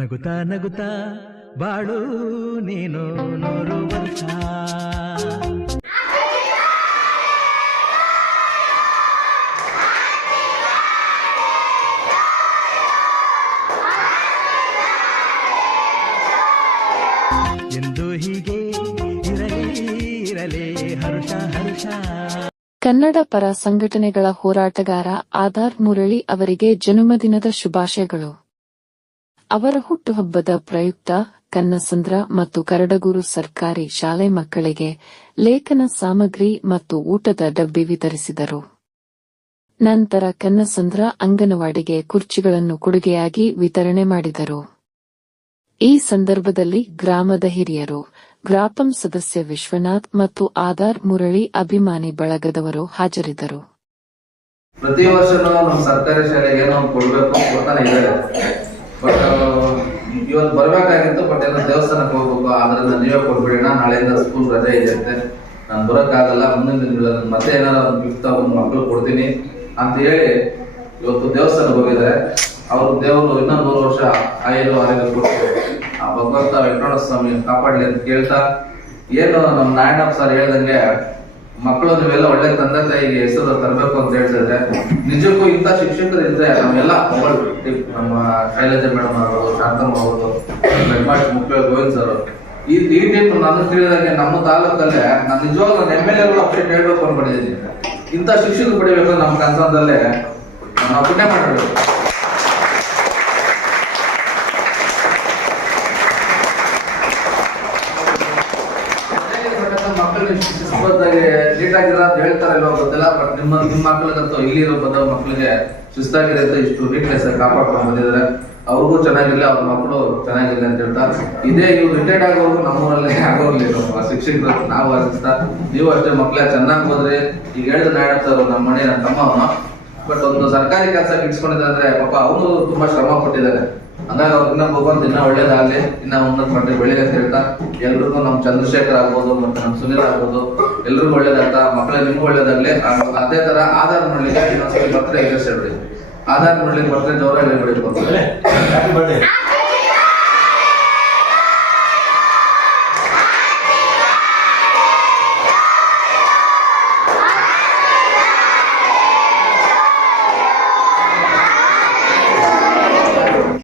ನಗುತ್ತಾ ನಗುತ್ತಾ ಬಾಳು ನೀನು ನೂರು ವರ್ಷ. ಎಂದು ಹೀಗೆ ಇರಲಿ ಇರಲಿ, ಹರ್ಷ ಹರ್ಷ. ಕನ್ನಡ ಪರ ಸಂಘಟನೆಗಳ ಹೋರಾಟಗಾರ ಆಧಾರ್ ಮುರಳಿ ಅವರಿಗೆ ಜನ್ಮದಿನದ ಶುಭಾಶಯಗಳು. ಅವರ ಹುಟ್ಟುಹಬ್ಬದ ಪ್ರಯುಕ್ತ ಕನ್ನಸಂದ್ರ ಮತ್ತು ಕರಡಗೂರು ಸರ್ಕಾರಿ ಶಾಲೆ ಮಕ್ಕಳಿಗೆ ಲೇಖನ ಸಾಮಗ್ರಿ ಮತ್ತು ಊಟದ ಡಬ್ಬಿ ವಿತರಿಸಿದರು. ನಂತರ ಕನ್ನಸಂದ್ರ ಅಂಗನವಾಡಿಗೆ ಕುರ್ಚಿಗಳನ್ನು ಕೊಡುಗೆಯಾಗಿ ವಿತರಣೆ ಮಾಡಿದರು. ಈ ಸಂದರ್ಭದಲ್ಲಿ ಗ್ರಾಮದ ಹಿರಿಯರು, ಗ್ರಾಪಂ ಸದಸ್ಯ ವಿಶ್ವನಾಥ್ ಮತ್ತು ಆಧಾರ್ ಮುರಳಿ ಅಭಿಮಾನಿ ಬಳಗದವರು ಹಾಜರಿದ್ದರು. ಪ್ರತಿ ವರ್ಷನೂ ನಮ್ಮ ಸರ್ಕಾರಿ ಶಾಲೆಗೆ ನಾವು ಕೊಡಬೇಕು ಇವತ್ತು ಬರ್ಬೇಕಾಗಿತ್ತು ಬಟ್ ಏನೋ ದೇವಸ್ಥಾನಕ್ಕೆ ಹೋಗ್ಬೇಕು. ಆದ್ರಿಂದ ನೀವೇ ಕೊಟ್ಬಿಡೋಣ. ನಾಳೆಯಿಂದ ಸ್ಕೂಲ್ ರಜೆ ಇದೆ ಅಂತೆ. ನಾನು ಬರೋಕ್ಕಾಗಲ್ಲ. ಮುಂದಿನ ದಿನಗಳಲ್ಲಿ ಮತ್ತೆ ಏನಾದ್ರು ಒಂದು ಗಿಫ್ಟ್ ಒಂದು ಮಕ್ಕಳು ಕೊಡ್ತೀನಿ ಅಂತ ಹೇಳಿ ಇವತ್ತು ದೇವಸ್ಥಾನಕ್ಕೆ ಹೋಗಿದ್ದಾರೆ. ಅವರು ದೇವರು ಇನ್ನೊಂದು ಮೂರು ವರ್ಷ ಆಯಿಲು ಆರೋಗ್ಯ ಕೊಟ್ಟು ಆ ಭಗವಂತ ವೆಂಕಟಸ್ವಾಮಿ ಸ್ವಾಮಿ ಕಾಪಾಡಲಿ ಅಂತ ಕೇಳ್ತಾ, ಏನು ನಮ್ಮ ನಾರಾಯಣಪ್ಪ ಸರ್ ಹೇಳ್ದಂಗೆ ಮಕ್ಕಳು ನೀವೆಲ್ಲ ಒಳ್ಳೆ ತಂದೆ ತಾಯಿಗೆ ಹೆಸರು ತರಬೇಕು ಅಂತ ಹೇಳ್ತಿದ್ರೆ ನಿಜಕ್ಕೂ ಇಂಥ ಶಿಕ್ಷಕರು ಇದ್ರೆ ನಾವೆಲ್ಲ ನಮ್ಮ ಶೈಲಜ ಮೇಡಮ್ ಅವರು, ಶಾಂತಮ್ಮ ಅವರು ಮುಖ್ಯ ಗೋವಿಂದ್ ಸರ್ ಈ ಈ ಟೀಮ್ ನಾನು ತಿಳಿದಾಗೆ ನಮ್ಮ ತಾಲೂಕಲ್ಲೇ ನಾನು ನಿಜವಾಗ ನನ್ನ ಎಂ ಎಲ್ ಎಗಳು ಅಪ್ಡೇಟ್ ಹೇಳ್ಬೇಕು ಅನ್ಕೊಂಡಿದ್ದೀನಿ. ಇಂಥ ಶಿಕ್ಷಕರು ಪಡಿಬೇಕು ನಮ್ಮ ಕನ್ಸನದಲ್ಲೇ ನಾವು ಪುಣ್ಯ ಮಾಡಬೇಕು ಮಕ್ಕಳಿಗೆ ಶಿಸ್ತುಬದ್ಧಾಗಿ ನೀಟಾಗಿರ ಅಂತ ಹೇಳ್ತಾರಲ್ವ ಗೊತ್ತಿಲ್ಲ ಬಟ್ ನಿಮ್ಮ ನಿಮ್ಮ ಮಕ್ಕಳಿಗಂತೂ ಇಲ್ಲಿರೋ ಬಂದ ಮಕ್ಕಳಿಗೆ ಶಿಸ್ತಾಗಿದೆ ಅಂತ ಇಷ್ಟು ನೀಟ್ನೆಸ್ ಕಾಪಾಡ್ಕೊಂಡು ಬಂದಿದ್ದಾರೆ. ಅವ್ರಿಗೂ ಚೆನ್ನಾಗಿರ್ಲಿ, ಅವ್ರ ಮಕ್ಕಳು ಚೆನ್ನಾಗಿರ್ಲಿ ಅಂತ ಹೇಳ್ತಾ, ಇದೇ ಇವ್ರು ರಿಟೈರ್ಡ್ ಆಗೋರ್ಗು ನಮ್ಮೂರಲ್ಲಿ ಆಗೋರ್ಲಿ ನಮ್ಮ ಶಿಕ್ಷಕರು ನಾವು ಆಶಿಸ್ತಾ, ನೀವು ಅಷ್ಟೇ ಮಕ್ಕಳೇ ಚೆನ್ನಾಗಿ ಹೋದ್ರೆ, ಈಗ ಹೇಳಿದ್ರೆ ನಾಡಪ್ಪ ನಮ್ಮ ಮನೆ ನನ್ನ ತಮ್ಮವನು ಬಟ್ ಒಂದು ಸರ್ಕಾರಿ ಕೆಲಸ ಇಟ್ಸ್ಕೊಂಡಿದ್ದಾರೆ ಪಾಪ ಅವನು ತುಂಬಾ ಶ್ರಮ ಪಟ್ಟಿದ್ದಾರೆ. ಹಂಗಾಗಿ ಅವ್ರಿಗೆ ನಮ್ಮ ಭಗವಂತ ಇನ್ನ ಒಳ್ಳೇದಾಗ್ಲಿ ಇನ್ನ ಉನ್ನತ ಮಟ್ಟಿಗೆ ಬೆಳಿಗ್ಗೆ ಅಂತ ಹೇಳ್ತಾ ಎಲ್ರಿಗೂ ನಮ್ ಚಂದ್ರಶೇಖರ್ ಆಗ್ಬೋದು ಮತ್ತೆ ನಮ್ ಸುನೀಲ್ ಆಗ್ಬೋದು ಎಲ್ರಿಗೂ ಒಳ್ಳೇದಾಗ್ತಾ ಮಕ್ಕಳ ನಿಮ್ಗೂ ಒಳ್ಳೇದಾಗ್ಲಿ. ಆ, ಅದೇ ತರ ಆಧಾರ್ ಮಾಡ್ಲಿಕ್ಕೆ ಇನ್ನೊಂದ್ಸಲ ಬರ್ತಾರೆ ಆಧಾರ ಹೇಳ್ಬಿಡಿ ಆಧಾರ್ ಮಾಡ್ಲಿಕ್ಕೆ ಬರ್ತಾರೆ ಜೋರಾಗಿ ಹೇಳ್ಬಿಡಿ ಬರ್ಡೇ